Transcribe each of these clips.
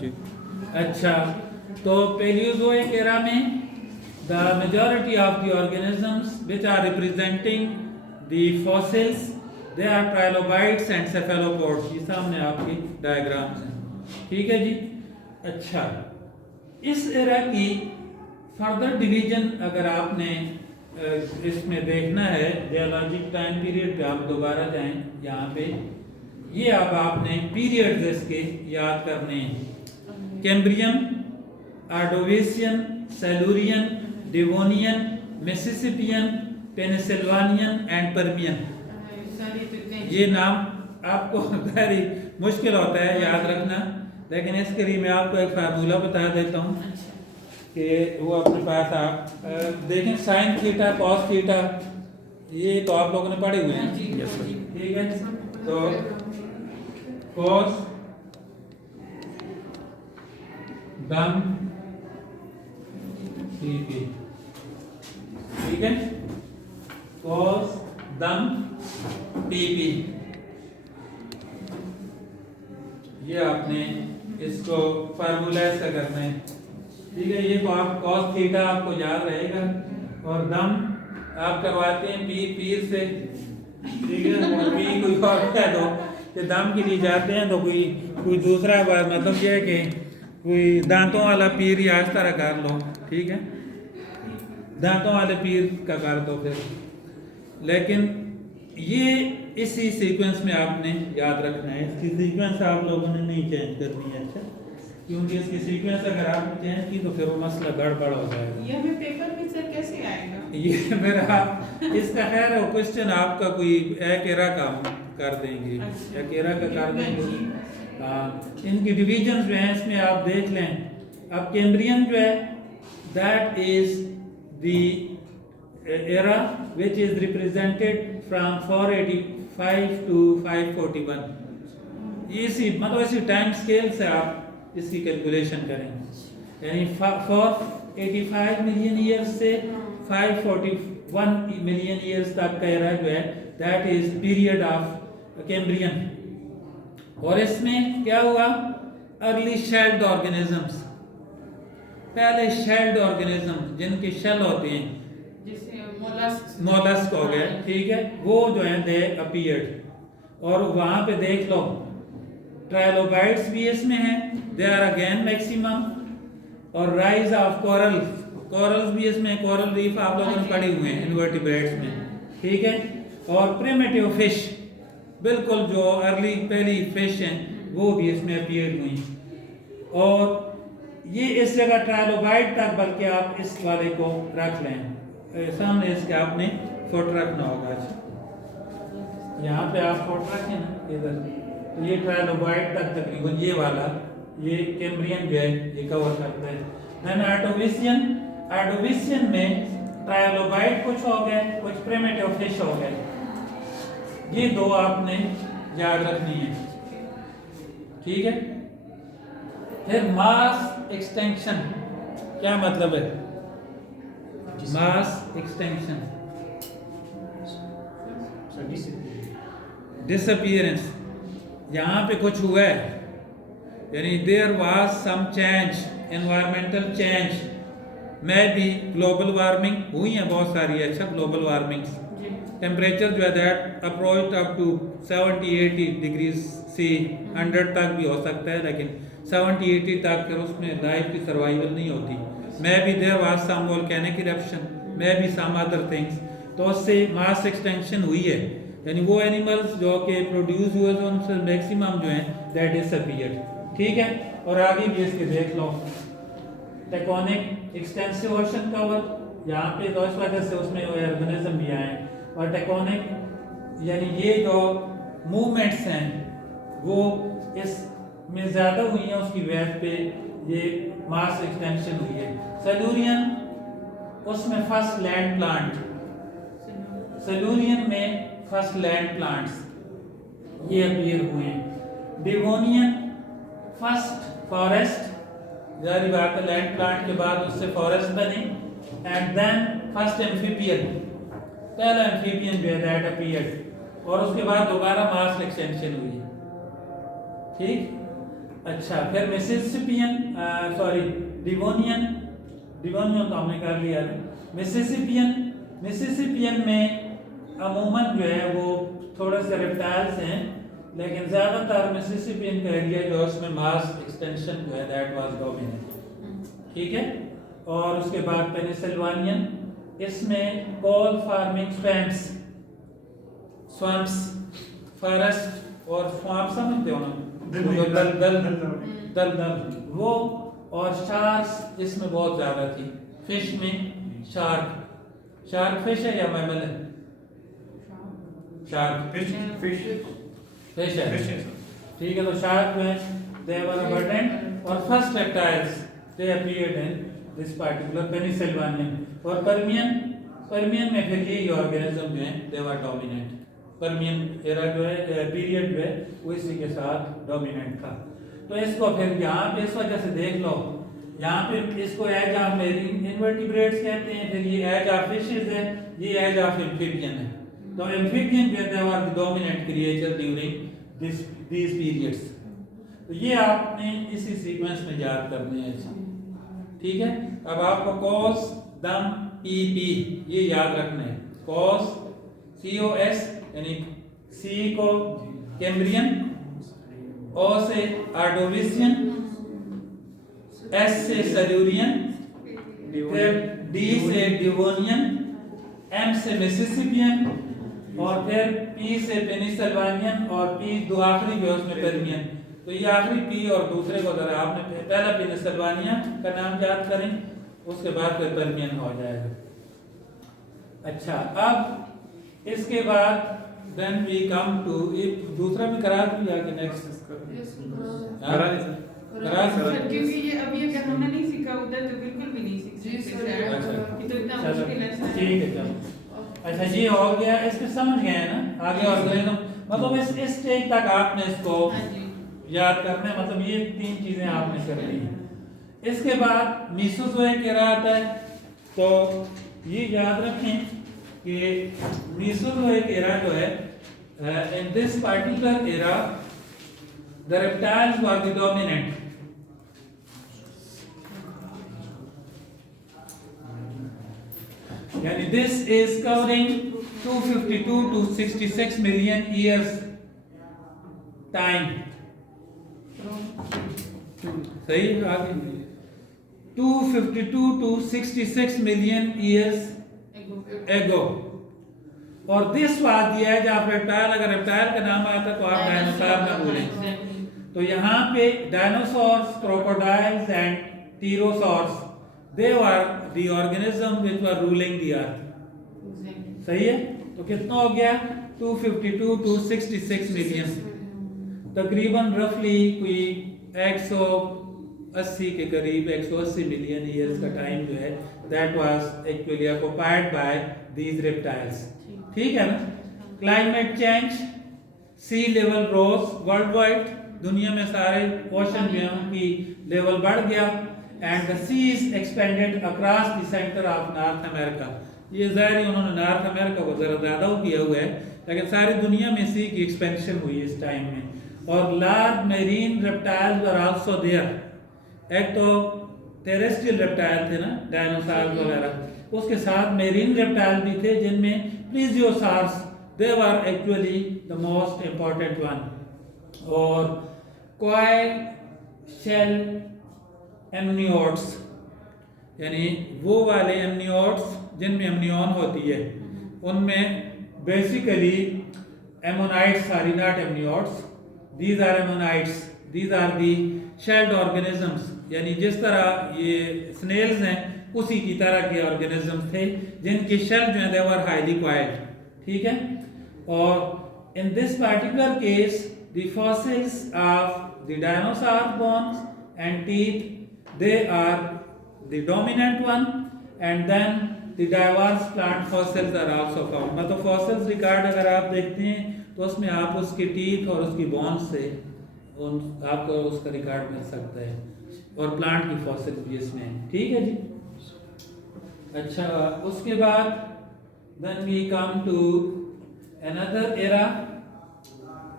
जी। अच्छा, तो Palaeozoic era में the majority of the organisms which are representing the fossils they are trilobites and cephalopods. ये सामने आपके डायग्राम्स हैं, ठीक है जी। अच्छा, इस एरा की फर्दर डिवीजन अगर आपने इसमें देखना है जियोलॉजिक टाइम पीरियड पे, आप दोबारा जाएं यहाँ पे। ये अब आपने पीरियड्स इसके याद करने हैं। Cambrian, Ordovician, Silurian, Devonian, Mississippian, Pennsylvanian and Permian. ये नाम आपको very मुश्किल होता है याद रखना, लेकिन इसके लिए मैं आपको एक फार्मूला बता देता हूँ कि वो अपने पास आप देखें। साइन थीटा, कॉस थीटा, ये तो आप लोगों ने पढ़े हुए हैं, ठीक है। तो कॉस दम थीटा, ठीक है, कॉस दम टीपी। ये आपने इसको फार्मूला ऐसा करना है, ठीक है। ये कॉस थीटा आपको याद रहेगा, और दम आप करवाते हैं पीर से, ठीक है। और पी कोई और कह दो कि दम के लिए जाते हैं तो कोई दूसरा बात, मतलब ये है कि कोई दांतों वाला पीर या इस तरह कर लो, ठीक है, दांतों वाले पीर का कर दो फिर। लेकिन ये इसी सीक्वेंस में आपने याद रखना है। इसकी सीक्वेंस आप लोगों ने नहीं चेंज करनी है, अच्छा, क्योंकि इसकी सीक्वेंस अगर आपने चेंज की तो फिर वो मसला गड़बड़ हो जाएगा। ये हमें पेपर में सर कैसे आएगा? ये मेरा इसका खैर है क्वेश्चन आपका कोई एक एरा का कर देंगे, एक एरा का कर देंगे। हाँ, इनकी डिवीजन जो है इसमें आप देख लें। अब कैम्ब्रियन जो है that is the era which is represented from 485 to 541। इसी मतलब इसी टाइम स्केल से आप इसकी कैलकुलेशन करें, यानी 485 मिलियन ईयर्स से 541 मिलियन ईयर्स तक का एरा जो है that is period of Cambrian. और इसमें क्या हुआ, अर्ली शेल्ड ऑर्गेनिजम्स, पहले शेल्ड ऑर्गेनिज्म जिनके शेल होते हैं, मोलस्क हो गए, ठीक है, वो जो है दे अपीयर्ड। और वहां पे देख लो ट्राइलोबाइट्स भी इसमें हैं, दे आर अगेन मैक्सिमम। और राइज ऑफ कोरल्स भी इसमें, कोरल रीफ आप लोगों ने पढ़े हुए हैं इनवर्टिब्रेट्स में, ठीक है। और प्रिमिटिव फिश, बिल्कुल जो अर्ली पहली फिश हैं वो भी इसमें अपीयर हुई। और ये इस जगह ट्राइलोबाइट तक, बल्कि आप इस वाले को रख लें, सामने इसके आपने फोटो रखना होगा। यहाँ पे आप फोटो रखें ना इधर, तो ये ट्राइलोबाइट तक तकरीबन ये वाला, ये कैम्ब्रियन जो है ये कवर करता है। देन आर्डोविशियन में ट्राइलोबाइट कुछ हो गए, कुछ प्रिमिटिव फिश हो गए। ये दो आपने याद रखनी है, ठीक है। फिर मास एक्सटेंशन, क्या मतलब है मास एक्सटेंशन? डिसअपीयरेंस। यहाँ पे कुछ हुआ है, यानी there was some change, environmental change, में भी ग्लोबल वार्मिंग हुई है बहुत सारी। अच्छा, ग्लोबल वार्मिंग, टेम्परेचर जो है that approach up to 70-80 degree C, 100 तक भी हो सकता है, लेकिन 70-80 तक फिर उसमें लाइफ की सर्वाइवल नहीं होती। May be there was some volcanic eruption, may be some other things. तो उससे मास एक्सटेंशन हुई है, यानी वो एनिमल्स जो कि प्रोड्यूस हुए थे उनसे मैक्सिमम जो है दैट डिसअपीयर्ड, ठीक है। और आगे भी इसके देख लो, टेक्टोनिक एक्सटेंसिव ओशन कवर, यहाँ पे तो इस वजह से उसमें ऑर्गेनिज्म भी आए। और टेक्टोनिक यानी ये जो मूवमेंट्स हैं वो इसमें ज़्यादा हुई हैं, उसकी वजह पे ये मास एक्सटेंशन हुई है। सेलूरियन, उसमें फर्स्ट लैंड प्लांट, सेलूरियन में फर्स्ट लैंड प्लांट्स ये अपीयर हुए हैं। डिवोनियन फर्स्ट फॉरेस्ट, जारी बात है लैंड प्लांट के बाद उससे फॉरेस्ट बने। एंड देन फर्स्ट एम्फीबियन, पहला एम्फीबियन जो है दैट अपीयर्ड, और उसके बाद दोबारा मास एक्सटेंशन हुई, ठीक। अच्छा, फिर मिसिसिपियन, सॉरी, डिवोनियन, डिवोनियन तो हमने कर लिया है। मिसिसिपियन में अमूमन जो है वो थोड़े से रेप्टाइल्स हैं, लेकिन ज़्यादातर मिसिसिपियन का एरिया जो है उसमें मास एक्सटेंशन जो है दैट वाज डोमिनेंट। ठीक है। और उसके बाद पेनिसिल्वानियन, इसमें कोल फार्मिंग स्वैम्प्स, फॉरेस्ट और स्वाम्प समझते हो ना, जो दलदल वो, और शार्क्स इसमें बहुत ज्यादा थी। फिश में शार्क फिश है या मैमल है? शार्क फिश है। ठीक है, तो शार्क में दे वर अबंडेंट, और first reptiles they appeared in this particular Pennsylvanian. और पर्मियन में फिर यही ऑर्गेनिज्म जो है they were dominant. Permian era जो है पीरियड जो है वो इसी के साथ डोमिनेंट था। तो इसको फिर यहाँ पे इस वजह से देख लो, यहाँ पे इसको एज ऑफ मेरीन इनवर्टिब्रेट्स कहते हैं, फिर ये एज ऑफ फिशेस है, ये एज ऑफ एम्फीबियन है। तो एम्फीबियन जो है they were the dominant creature during these periods। तो ये आपने इसी सीक्वेंस में याद करने हैं। ठीक है। अब आपको कॉस दम पी ये याद रखना है। कॉस COS यानी C को कैम्ब्रियन, O से आर्डोविसियन, S से सल्यूरियन, फिर D से डिवोनियन, M से मिसिसिपियन, और फिर P से पेनिसिल्वानियन, और P दो आखिरी जो है उसमें पर्मियन। तो ये आखिरी P और दूसरे को जरा आपने पहला पेनिसिल्वानियन का नाम याद करें, उसके बाद फिर पर्मियन हो जाएगा। अच्छा, अब इसके बाद then we come to दूसरा भी करा दिया कि नेक्स्ट करा क्योंकि ये अभी अगर हमने नहीं सीखा उधर तो बिल्कुल भी नहीं सीख सकते। ये तो इतना मुश्किल है। ठीक है, चलो। अच्छा, ये हो गया, इसके समझ गए हैं ना? आगे ऑर्गेनिज्म मतलब इस स्टेज तक आपने इसको याद करना है, मतलब ये तीन चीजें आपने करनी है। इसके बाद मीसोजोइक एरा आता है। तो ये याद रखें कि मीसोजोइक एरा जो है, in this particular era the reptiles were the dominant. यानी this is covering 252 to 66 million years time. सही, आगे 252 to 66 million years ago। और this was the age of reptile. अगर रेप्टाइल का नाम आता तो आप डायनासोर ना भूलें। तो यहाँ पे dinosaurs, crocodiles and pterosaurs, they were the organism which were ruling the earth. सही है। तो कितना हो गया? 252 to 66 मिलियन, तकरीबन रफली कोई 180 के करीब 180 मिलियन ईयर्स का टाइम जो है that was actually occupied by these reptiles. ठीक है ना। क्लाइमेट चेंज, सी लेवल रोज वर्ल्ड वाइड, दुनिया में सारे ओशन जो हैं उनकी लेवल बढ़ गया, and the seas expanded across the centre of North America. ये ज़ाहिर उन्होंने नॉर्थ अमेरिका को ज़रा ज़्यादा किया हुआ है, लेकिन सारी दुनिया में सी की एक्सपेंशन हुई इस टाइम में। और large marine reptiles were also there. एक तो टेरेस्ट्रियल रेप्टाइल थे ना, डायनासोर वगैरह, उसके साथ मेरीन रेप्टाइल भी थे जिनमें plesiosaurs, they were actually the most important one. और कॉइल शेल एमनियोट्स, यानी वो वाले एमनियोट्स जिनमें एमनियन होती है, उनमें basically ammonites are not amniotes, these are ammonites, these are the shelled organisms. यानी जिस तरह ये स्नेल्स हैं उसी की तरह के ऑर्गेनिजम्स थे जिनके शेल जो है दे वर हाईली कॉइल्ड। ठीक है। और इन this particular case the fossils of the dinosaur bones and teeth, they are the dominant one, and then the diverse plant fossils are also found। मतलब fossils record अगर आप देखते हैं तो उसमें आप उसके टीथ और उसकी बोन्स से आपको उसका रिकॉर्ड मिल सकता है, और प्लांट की फॉसिल भी इसमें है। ठीक है जी। अच्छा, उसके बाद then we come to another era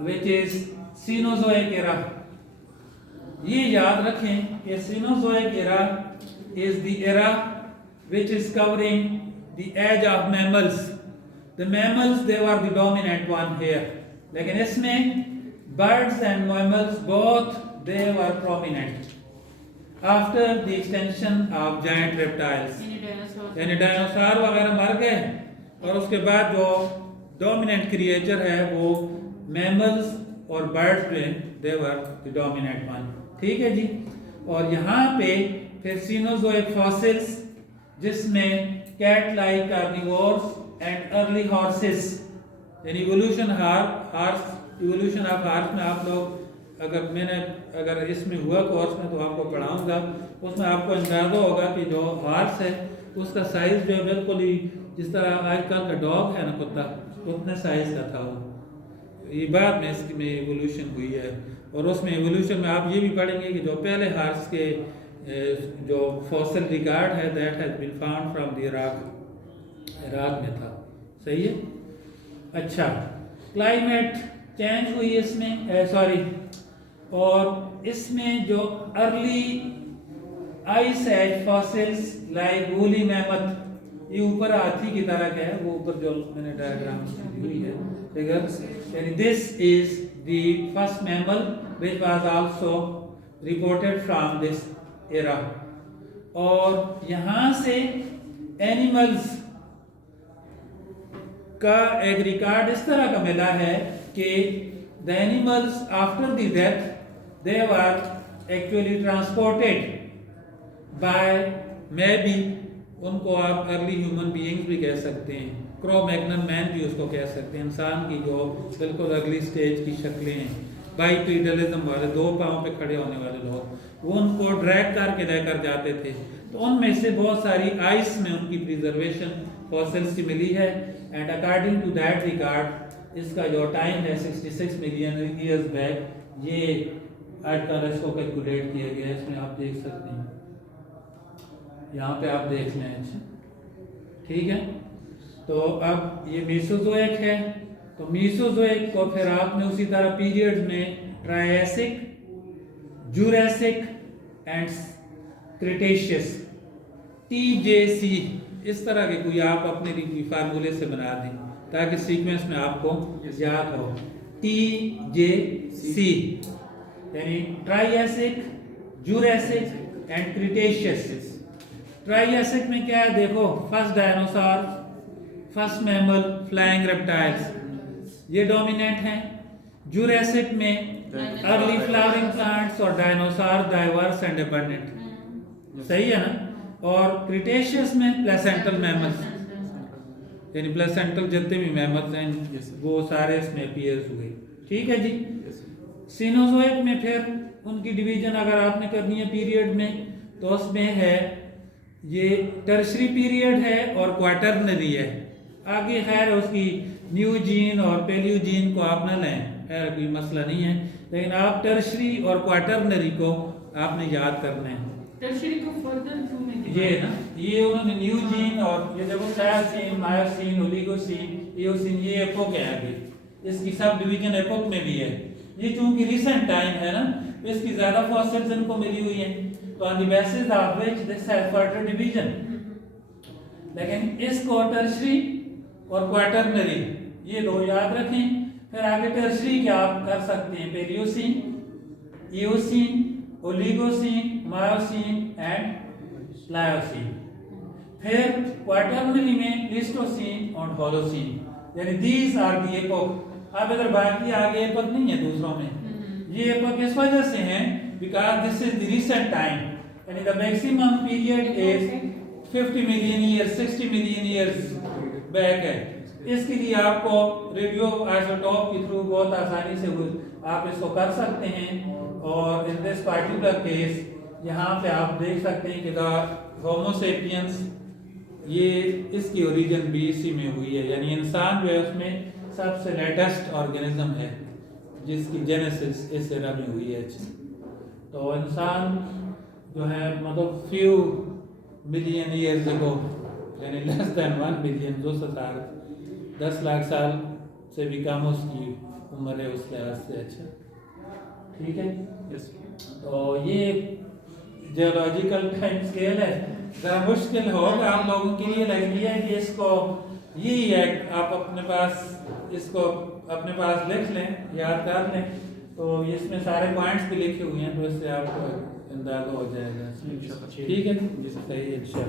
which is Cenozoic era। ये याद रखें कि Cenozoic era is the era which is covering the age of mammals. The mammals they were the dominant one here. लेकिन इसमें birds and mammals both they were prominent. After the extinction of giant reptiles, यानी dinosaur वगैरह मर गए और उसके बाद जो डोमिनेंट क्रिएचर है वो मैमल्स और बर्ड्स में they were the dominant one. ठीक है जी। और यहाँ पे फिर सीनोजोइक फॉसिल्स जिसमें cat like carnivores and early horses यानी इवोल्यूशन इवोल्यूशन ऑफ हॉर्स में आप लोग अगर इसमें हुआ कोर्स में तो आपको पढ़ाऊंगा, उसमें आपको अंदाजा होगा कि जो हॉर्स है उसका साइज जो बिल्कुल ही जिस तरह आजकल का डॉग है ना कुत्ता उतने साइज का था वो। ये बाद में इसमें एवोल्यूशन हुई है और उसमें एवोल्यूशन में आप ये भी पढ़ेंगे कि जो पहले हॉर्स के जो फॉसिल रिकॉर्ड है that has been found from the Iraq में था। सही है। अच्छा, क्लाइमेट चेंज हुई इसमें और इसमें जो early ice age fossils like woolly mammoth, ये ऊपर हाथी की तरह का है, वो ऊपर जो मैंने डायग्राम हुई है फिगर्स, यानी this is the first mammal which was also reported from this era. और यहाँ से एनिमल्स का एक रिकॉर्ड इस तरह का मिला है कि the animals after the death they were actually transported by may be, उनको आप अर्ली ह्यूमन बीइंग्स भी कह सकते हैं, क्रो मैग्नन मैन भी उसको कह सकते हैं, इंसान की जो बिल्कुल अर्ली स्टेज की शक्लें हैं, बाइपीडलिज्म वाले दो पाँव पे खड़े होने वाले लोग, वो उनको ड्रैग करके लेकर जाते थे। तो उनमें से बहुत सारी आइस में उनकी प्रिजर्वेशन फॉसिल्स की मिली है and according to that record इसका जो टाइम है 66 मिलियन ईयर्स बैक, ये आजकल इसको कैलकुलेट किया गया है। इसमें आप देख सकते हैं, यहाँ पे आप देख लें। अच्छा, ठीक है। तो अब ये मीसोजोइक है, तो मीसोजोइक को फिर आपने उसी तरह पीरियड में Triassic, Jurassic and Cretaceous, TJC, इस तरह के कोई आप अपने फार्मूले से बना दें ताकि सीक्वेंस में आपको याद हो। TJC यानी Triassic, Jurassic and Cretaceous. Triassic में क्या है देखो, first dinosaur, first mammal, flying reptiles, ये डोमिनेंट हैं। जुरासिक में अर्ली फ्लावरिंग प्लांट्स और डायनासोर डाइवर्स एंड एबंडेंट। सही है ना। और क्रिटेशियस में प्लेसेंटल मैमल्स यानी प्लेसेंटल जितने भी मैमल्स हैं वो सारे इसमें अपीयर हुए। ठीक है जी। सीनोजोइक में फिर उनकी डिवीजन अगर आपने करनी है पीरियड में तो उसमें है ये टर्शरी पीरियड है और क्वाटरनरी है। आगे खैर उसकी न्यूजीन और पेलियोजीन को आप न लें, खैर कोई मसला नहीं है, लेकिन आप टर्शरी और क्वाटरनरी को आपने याद करना है। टर्शरी को फर्दर क्यों नहीं, ये ना, ये उन्होंने न्यूजीन और ये देखो सायासीन, मायोसीन, ओलिगोसीन, एओसीन, ये एपोक है आगे, इसकी सब डिवीजन एपोक में भी है। ये चूंकि रिसेंट टाइम है ना, इसकी ज्यादा फॉसिल्स इनको मिली हुई है, तो on the basis of which this has further division. लेकिन इसको टर्शरी और क्वाटरनरी ये दो याद रखें। फिर आगे टर्शरी क्या आप कर सकते हैं, Paleocene, Eocene, Oligocene, Miocene and Pliocene. फिर क्वाटरनरी में प्लीस्टोसीन और होलोसीन, यानी दीज आर द एपोक। अब अगर बाकी आगे एपोक नहीं है दूसरों में, ये एपोक इस वजह से हैं because this is the recent time, यानी the maximum period is 50 million years, 60 million years back है। इसके लिए आपको रेडियो आइसोटोप के थ्रू बहुत आसानी से आप इसको कर सकते हैं। और इन दिस पार्टिकुलर केस यहाँ पे आप देख सकते हैं कि द होमो सेपियंस ये इसकी ओरिजिन BC में हुई है, यानी इंसान जो है उसमें सबसे लेटेस्ट ऑर्गेनिज्म है जिसकी जेनेसिस इस एरा में हुई है। तो इंसान जो है मतलब फ्यू मिलियन ईयर्स अगो, यानी लेस देन 1 मिलियन, 10 लाख साल से भी कम उसकी उम्र है उस लिहाज से। अच्छा, ठीक है। यस। तो ये जियोलॉजिकल टाइम स्केल है, ज़रा मुश्किल होगा आप लोगों के लिए, लेकिन ये है कि इसको यही है आप अपने पास इसको अपने पास लिख लें, याद कर लें। तो इसमें सारे पॉइंट्स भी लिखे हुए हैं, तो इससे आपको अंदाजा हो जाएगा। ठीक है, सही है। अच्छा,